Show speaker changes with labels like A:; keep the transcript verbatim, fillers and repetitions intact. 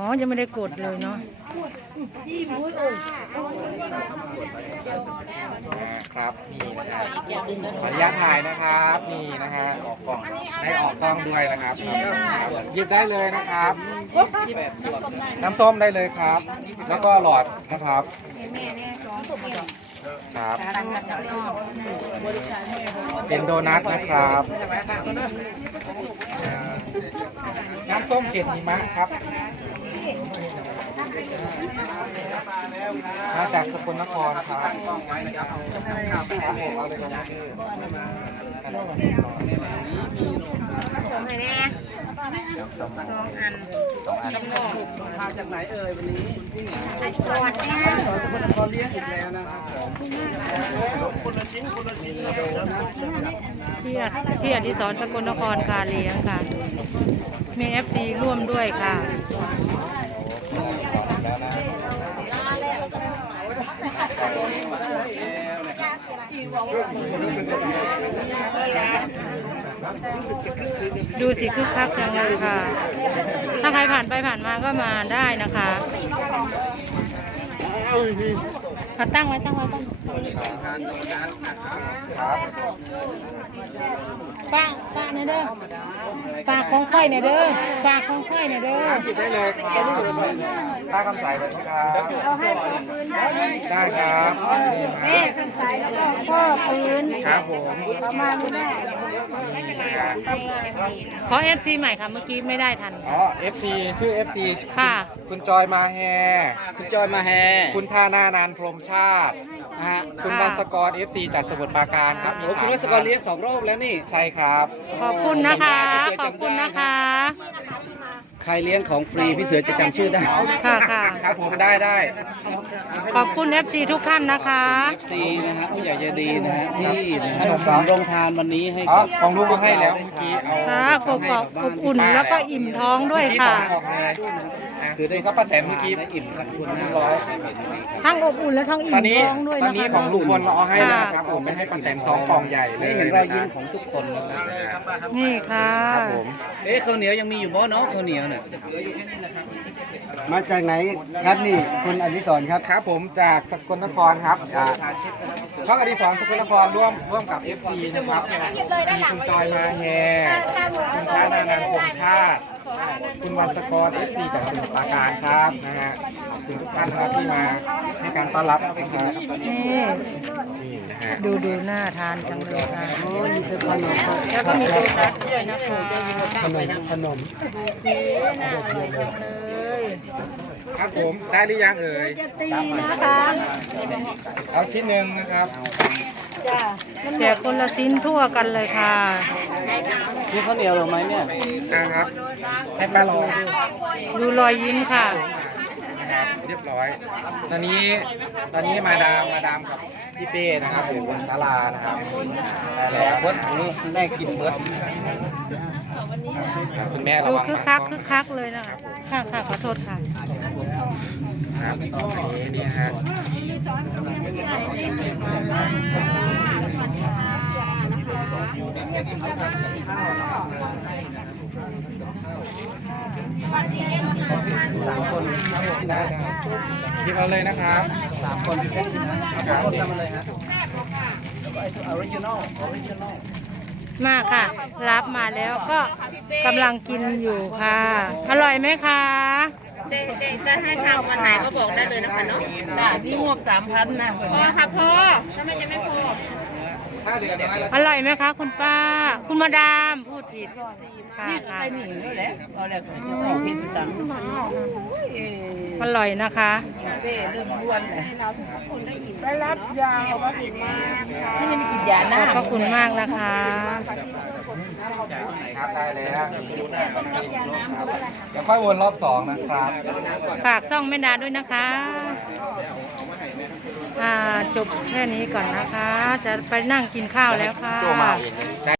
A: ยังไม่ได้กดเลยเนาะ
B: ครับนี่นะครับขออนุญาตถ่ายนะครับนี่นะฮะออกกล้องได้ออกกล้องด้วยนะครับหยิบได้เลยนะครับน้ำส้มได้เลยครับ แล้วก็หลอดนะครับครับเป็นโดนัทนะครับน้ำส้มเกล็ดหิมะครับมาจากสกลนครครับครับผมเอาเลยครับ
A: ส่งให้แน่สองอันสองอันมาจากไหนเอ่ยวันนี้ไอ้สอนแน่สอนสกลนครเลี้ยงอีกแล้วนะครับคนละชิ้นคนละชิ้นพี่พี่อดิศรสกลนครค่ะเลี้ยงค่ะมีเอฟซีร่วมด้วยค่ะดูสิคึกคักจังเลยค่ะ ถ้าใครผ่านไปผ่านมาก็มาได้นะคะตั้งไว้ตั้งไว้ตั้งฝากฝากเนี่ยเด้อฝากของค่อยเนี่ยเด้อฝากของค่อยเนี่ยเด้อ
B: หยิบได้เลยครับป้าคำใสเลยครับ
A: เราให้พ่อปืนได้
B: ได้ครับ
A: แม่คำใสแล้วก็พ่อปืน
B: ครับผม
A: ประมาณนี้แม่ขอเอฟซีใหม่ค่ะเมื่อกี้ไม่ได้ทัน
B: อ๋อ เอฟ ซี ชื่อ เอฟ ซี
A: ค่ะ
B: คุณจอยมาแฮ
C: คุณจอยมาแฮ
B: คุณท่าหน้านานพรหมชาติ
C: นะฮะ
B: คุณวันสกร เอฟ ซี จากสมุทรปราการครับ
C: โอ้คุณวันสกรเลี้ยงสองรอบแล้วนี่
B: ใช่ครับ
A: ขอบคุณนะคะขอบคุณนะคะ
C: ใครเลี้ยงของฟรีพี่เสือจะจำชื่อได้
A: ค่ะค่ะ
B: ครับผมได้ได้
A: ขอบคุณ เอฟ ซี ทุกท่านนะคะ
C: เอฟ ซี นะฮะผู้ใหญ่ใจดีนะฮะที่ขนมปังโรงทานวันนี้ให้กับ
B: ของลูกมาให้แล้วเมื่อกี้เอา
A: ค่ะกรอบอบอุ่นแล้วก็อิ่มท้องด้วยค่ะ
B: คือได้ครับป้าแตนเมื่อกี้
C: อิ่มครับคุณนะ
A: ทั้งอบอุ่นและทั้งอิ่มท้องด้วยนะคะ
B: ตอนนี้ของลุงพลเราเอาให้แล้วนะครับผมไม่ให้ป้าแตนสองกล่องใหญ่เลย
C: เห็นรอยยิ้มของทุกคน
A: นี่ค่ะ
B: ครับผม
C: เอ๊ะข้าวเหนียวยังมีอยู่บ่เนาะข้าวเหนียวเนี่ย
D: มาจากไหนครับนี่คุณอดิศรครับ
B: ครับผมจากสกลนครครับช่องอดิศรสกลนครร่วมร่วมกับ เอฟ ซี นะครับมีคุณจอยมาแฮคุณชาหน้านานพรหมชาติคุณวันสกร เอฟ ซี จากสมุทรปราการครับนะฮะขอบคุณทุกท่านครับที่มาให้การต้อนรับนะครับ
A: นี่
B: นี่นะฮะ
A: ดูดูหน้าทานจังเลยค่ะแล้วก็มีโดนัทด้วยนะคะ
D: ขนมขนม
B: ครับผมได้หรือยังเอ่ย
A: จะตีนะคะ
B: เอาชิ้นหนึ่งนะครับ
A: แจกคนละชิ้นทั่วกันเลยค่ะ
C: มีข้าวเหนียวหรือไม่เนี่ย
B: นะครับให้ป้าลอง
A: ดูรอยยิ้มค่ะ
B: นะครับเรียบร้อยตอนนี้ตอนนี้มาดามมาดามกับพี่เป้นะครับอยู่บนศาลานะครับได้แล้ว
C: เบิร์ดได้กินเบิร์ด
B: คุณแม่ระ
A: ดู
B: วัง
A: คึกคักคึกคักเลยนะค่ะค่ะขอโทษค่ะ
B: ครับนี่ฮะสามคนได้ครับคิดเอาเลยนะครับ
C: สามคนสามคนทำอะไรฮะออริจินอลออริจินอล
A: มาค่ะรับมาแล้วก็กำลังกินอยู่ค่ะอร่อยไหมคะ
E: เด็กๆจะให้ทำวันไหนก็บอกได้เลยนะคะเนาะ
A: จ้าพี่งบสามพันนะ
E: พอค่ะพอทำไมจะไม่พอ
A: อร่อยไหมคะคุณป้าคุณมาดามพูดผิดนี่ใส่หมี่ด้วยแหละเอาแล้วจะขอพิซซ่าอร่อยนะคะ
E: เบ้เรื่องด้วนเลยเราทุกคนได้อิ่มได้รับยาขอบคุณมากค่ะ
A: นี่ยังมีกินยาหน้าขอบคุณมากนะคะ
B: ครับได้แล้วเดี๋ยวค่อยวนรอบสองนะครับ
A: ฝากซ่องแม่ดาด้วยนะคะอ่าจบแค่นี้ก่อนนะคะจะไปนั่งกินข้าวแล้วค่ะ